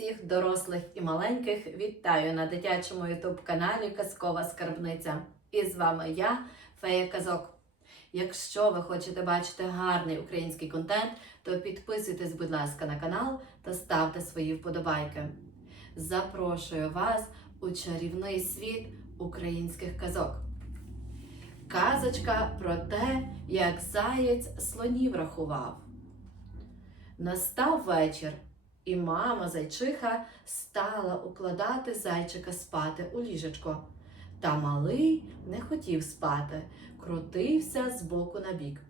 всіх дорослих і маленьких вітаю на дитячому ютуб-каналі Казкова Скарбниця. І з вами я, Фея Казок. Якщо ви хочете бачити гарний український контент, то підписуйтесь, будь ласка, на канал та ставте свої вподобайки. Запрошую вас у чарівний світ українських казок. Казочка про те, як заєць слонів рахував. Настав вечір, і мама зайчиха стала укладати зайчика спати у ліжечко. Та малий не хотів спати, крутився з боку на бік.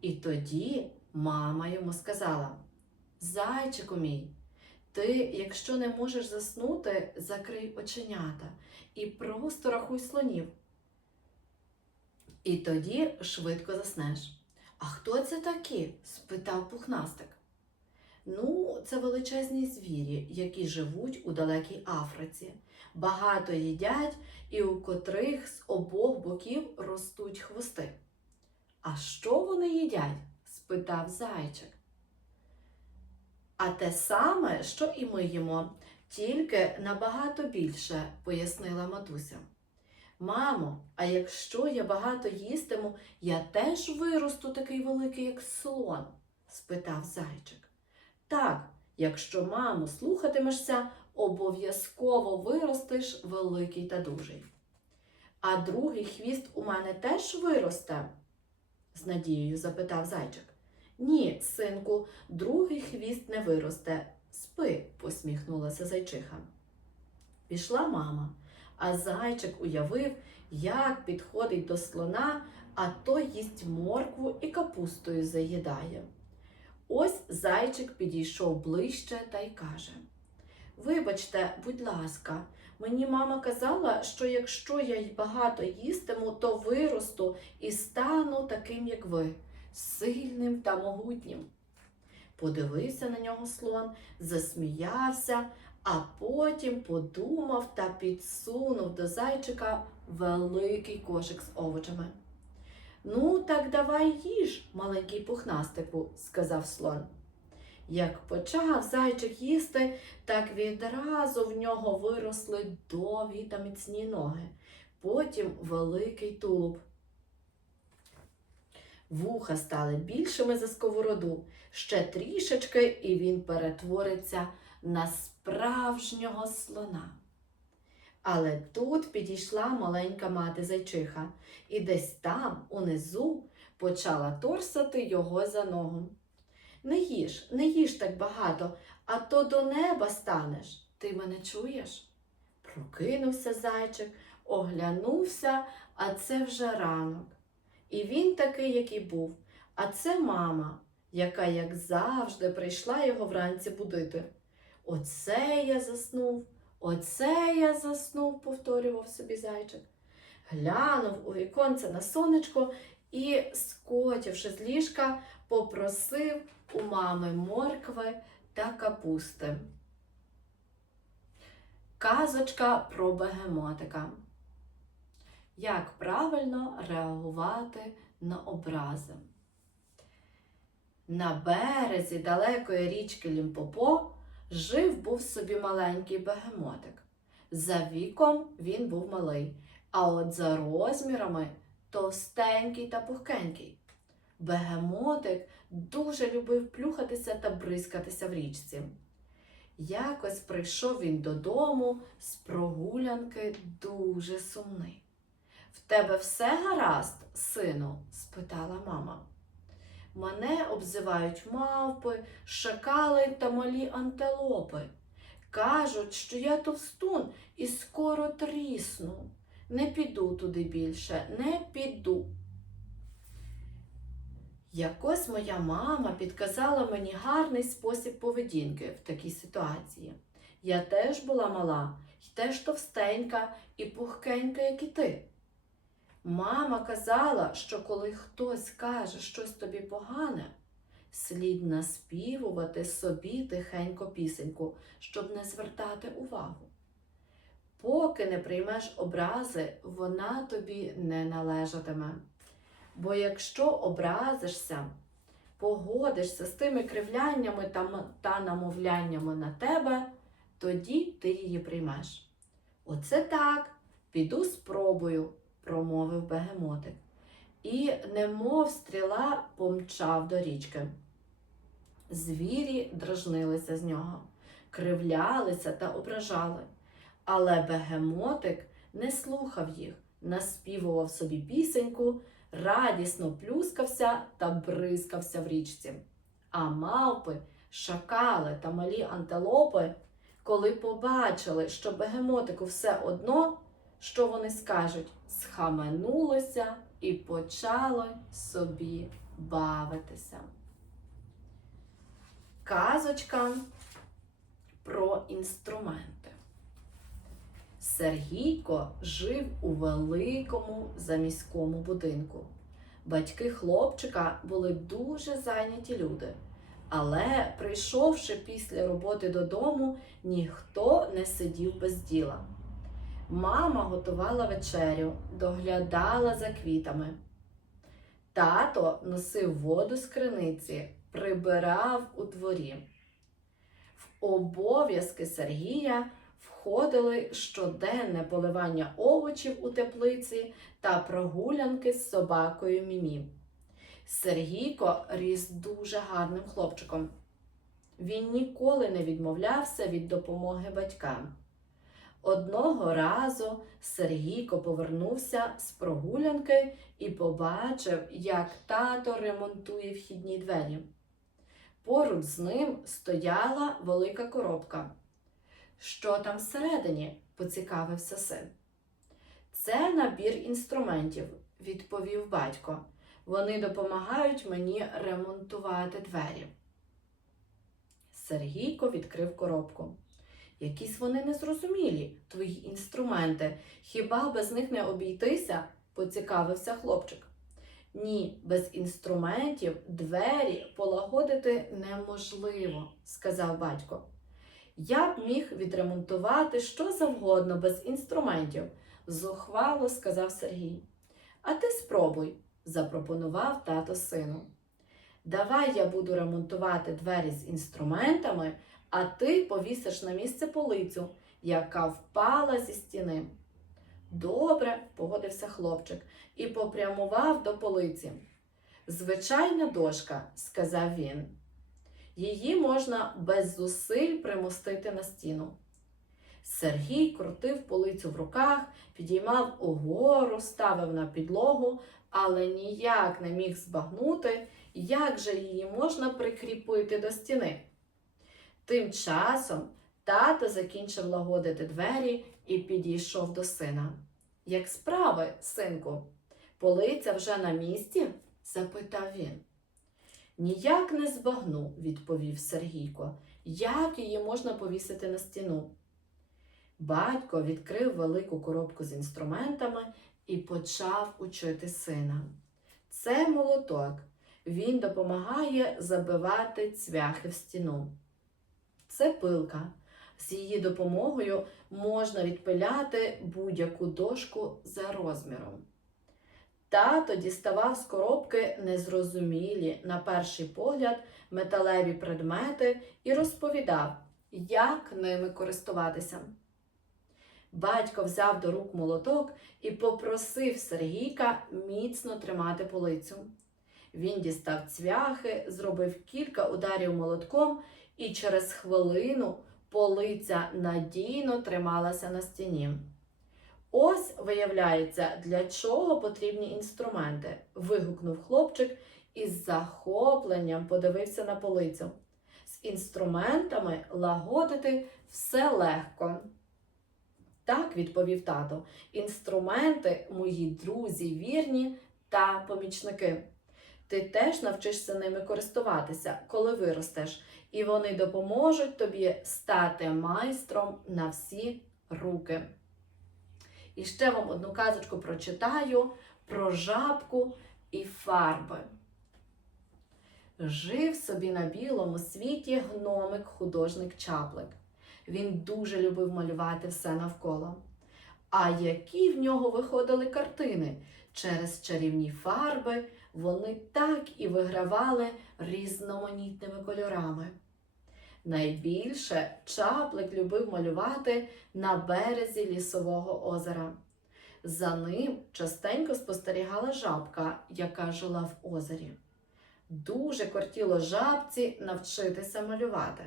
І тоді мама йому сказала: Зайчику мій, ти, якщо не можеш заснути, закрий оченята і просто рахуй слонів. І тоді швидко заснеш. А хто це такі? спитав пухнастик. Ну, це величезні звірі, які живуть у далекій Африці. Багато їдять і у котрих з обох боків ростуть хвости. А що вони їдять? спитав зайчик. А те саме, що і ми їмо, тільки набагато більше, пояснила матуся. Мамо, а якщо я багато їстиму, я теж виросту такий великий, як слон? спитав зайчик. Так, якщо маму слухатимешся, обов'язково виростеш великий та дужий. А другий хвіст у мене теж виросте? з надією запитав зайчик. Ні, синку, другий хвіст не виросте. Спи, посміхнулася зайчиха. Пішла мама, а зайчик уявив, як підходить до слона, а той їсть моркву і капустою заїдає. Ось зайчик підійшов ближче та й каже: Вибачте, будь ласка, мені мама казала, що якщо я й багато їстиму, то виросту і стану таким, як ви, сильним та могутнім. Подивився на нього слон, засміявся, а потім подумав та підсунув до зайчика великий кошик з овочами. Ну, так давай їж, маленький пухнастику, сказав слон. Як почав зайчик їсти, так відразу в нього виросли довгі та міцні ноги, потім великий тулуб. Вуха стали більшими за сковороду, ще трішечки, і він перетвориться на справжнього слона. Але тут підійшла маленька мати зайчиха, і десь там, унизу, почала торсати його за ногу. Не їж, не їж так багато, а то до неба станеш. Ти мене чуєш? Прокинувся зайчик, оглянувся, а це вже ранок. І він такий, як і був. А це мама, яка, як завжди, прийшла його вранці будити. Оце я заснув. Оце я заснув, повторював собі зайчик. Глянув у віконце на сонечко і, скотівши з ліжка, попросив у мами моркви та капусти. Казочка про бегемотика. Як правильно реагувати на образи? На березі далекої річки Лімпопо жив був собі маленький бегемотик. За віком він був малий, а от за розмірами товстенький та пухкенький. Бегемотик дуже любив плюхатися та бризкатися в річці. Якось прийшов він додому з прогулянки дуже сумний. В тебе все гаразд, сину? спитала мама. Мене обзивають мавпи, шакали та малі антилопи. Кажуть, що я товстун і скоро трісну. Не піду туди більше, не піду. Якось моя мама підказала мені гарний спосіб поведінки в такій ситуації. Я теж була мала, й теж товстенька і пухкенька, як і ти. Мама казала, що коли хтось каже щось тобі погане, слід наспівувати собі тихенько пісеньку, щоб не звертати увагу. Поки не приймеш образи, вона тобі не належатиме. Бо якщо образишся, погодишся з тими кривляннями та, намовляннями на тебе, тоді ти її приймеш. Оце так, піду спробую, промовив бегемотик. І, немов стріла, помчав до річки. Звірі дражнилися з нього, кривлялися та ображали. Але бегемотик не слухав їх, наспівував собі пісеньку, радісно плюскався та бризкався в річці. А мавпи, шакали та малі антилопи, коли побачили, що бегемотику все одно, що вони скажуть, схаменулися і почали собі бавитися. Казочка про інструменти. Сергійко жив у великому заміському будинку. Батьки хлопчика були дуже зайняті люди, але, прийшовши після роботи додому, ніхто не сидів без діла. Мама готувала вечерю, доглядала за квітами. Тато носив воду з криниці, прибирав у дворі. В обов'язки Сергія входили щоденне поливання овочів у теплиці та прогулянки з собакою Мімі. Сергійко ріс дуже гарним хлопчиком. Він ніколи не відмовлявся від допомоги батькам. Одного разу Сергійко повернувся з прогулянки і побачив, як тато ремонтує вхідні двері. Поруч з ним стояла велика коробка. Що там всередині? поцікавився син. Це набір інструментів, відповів батько. Вони допомагають мені ремонтувати двері. Сергійко відкрив коробку. Якісь вони незрозумілі, твої інструменти. Хіба без них не обійтися? поцікавився хлопчик. Ні, без інструментів двері полагодити неможливо, сказав батько. Я б міг відремонтувати що завгодно без інструментів, зухвало сказав Сергій. А ти спробуй, запропонував тато сину. Давай я буду ремонтувати двері з інструментами, а ти повісиш на місце полицю, яка впала зі стіни. Добре, погодився хлопчик і попрямував до полиці. Звичайна дошка, сказав він. Її можна без зусиль примостити на стіну. Сергій крутив полицю в руках, підіймав угору, ставив на підлогу, але ніяк не міг збагнути, як же її можна прикріпити до стіни. Тим часом тато закінчив лагодити двері і підійшов до сина. Як справи, синку? Полиця вже на місці? запитав він. Ніяк не збагну, відповів Сергійко. Як її можна повісити на стіну? Батько відкрив велику коробку з інструментами і почав учити сина. Це молоток. Він допомагає забивати цвяхи в стіну. Це пилка. З її допомогою можна відпиляти будь-яку дошку за розміром. Тато діставав з коробки незрозумілі, на перший погляд, металеві предмети і розповідав, як ними користуватися. Батько взяв до рук молоток і попросив Сергійка міцно тримати полицю. Він дістав цвяхи, зробив кілька ударів молотком, і через хвилину полиця надійно трималася на стіні. Ось, виявляється, для чого потрібні інструменти. вигукнув хлопчик і з захопленням подивився на полицю. З інструментами лагодити все легко. Так, відповів тато, інструменти мої друзі вірні та помічники. Ти теж навчишся ними користуватися, коли виростеш, і вони допоможуть тобі стати майстром на всі руки. І ще вам одну казочку прочитаю про жабку і фарби. Жив собі на білому світі гномик-художник Чаплик. Він дуже любив малювати все навколо. А які в нього виходили картини? Через чарівні фарби вони так і вигравали різноманітними кольорами. Найбільше чаплик любив малювати на березі лісового озера. За ним частенько спостерігала жабка, яка жила в озері. Дуже кортіло жабці навчитися малювати,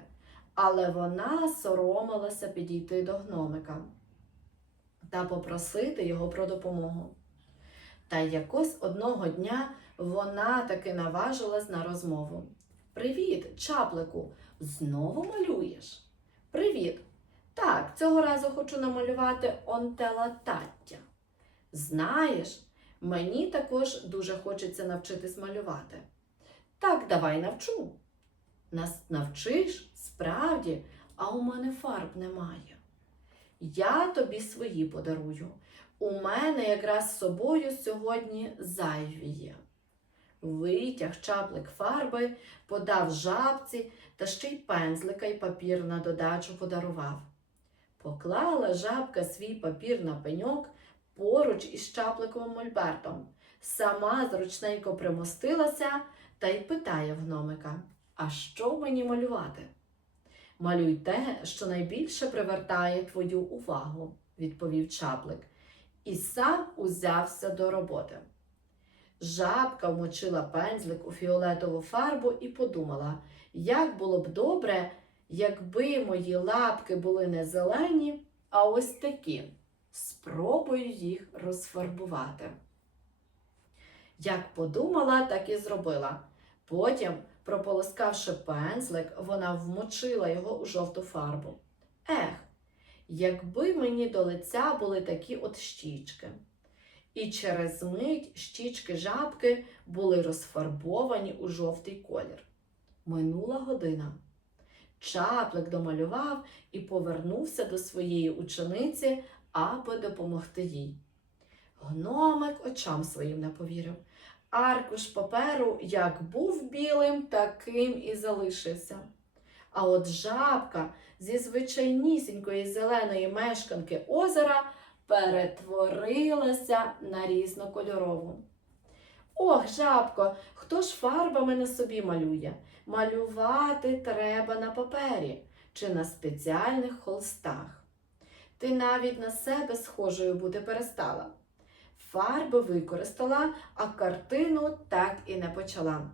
але вона соромилася підійти до гномика та попросити його про допомогу. Та якось одного дня вона таки наважилась на розмову. Привіт, чаплику, знову малюєш? Привіт. Так, цього разу хочу намалювати онтелатаття. Знаєш, мені також дуже хочеться навчитись малювати. Так, давай навчу. Нас навчиш справді, а у мене фарб немає. Я тобі свої подарую. У мене якраз з собою сьогодні зайві є. Витяг чаплик фарби, подав жабці та ще й пензлика й папір на додачу подарував. Поклала жабка свій папір на пеньок поруч із чапликовим мольбертом. Сама зручненько примостилася та й питає в гномика: А що мені малювати? Малюй те, що найбільше привертає твою увагу, відповів чаплик, і сам узявся до роботи. Жабка вмочила пензлик у фіолетову фарбу і подумала, як було б добре, якби мої лапки були не зелені, а ось такі. Спробую їх розфарбувати. Як подумала, так і зробила. Потім, прополоскавши пензлик, вона вмочила його у жовту фарбу. Ех, якби мені до лиця були такі от щічки. І через мить щічки жабки були розфарбовані у жовтий колір. Минула година. Чаплик домалював і повернувся до своєї учениці, аби допомогти їй. Гномик очам своїм не повірив. Аркуш паперу як був білим, таким і залишився. А от жабка зі звичайнісінької зеленої мешканки озера перетворилася на різнокольорову. Ох, жабко, хто ж фарбами на собі малює? Малювати треба на папері чи на спеціальних холстах. Ти навіть на себе схожою бути перестала. Фарби використала, а картину так і не почала.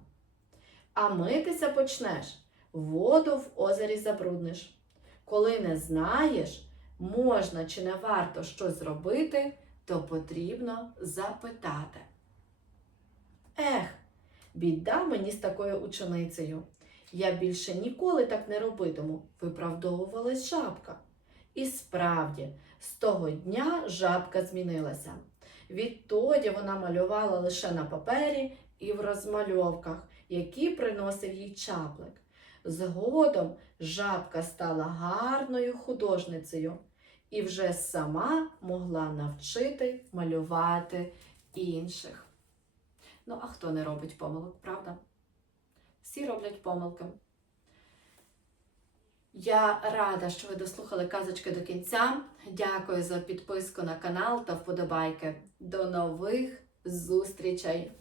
А митися почнеш, воду в озері забрудниш. Коли не знаєш, можна чи не варто щось зробити, то потрібно запитати. Ех, біда мені з такою ученицею. Я більше ніколи так не робитиму, виправдовувалась жабка. І справді, з того дня жабка змінилася. Відтоді вона малювала лише на папері і в розмальовках, які приносив їй чаплик. Згодом жабка стала гарною художницею і вже сама могла навчити малювати інших. Ну, а хто не робить помилок, правда? Всі роблять помилки. Я рада, що ви дослухали казочки до кінця. Дякую за підписку на канал та вподобайки. До нових зустрічей!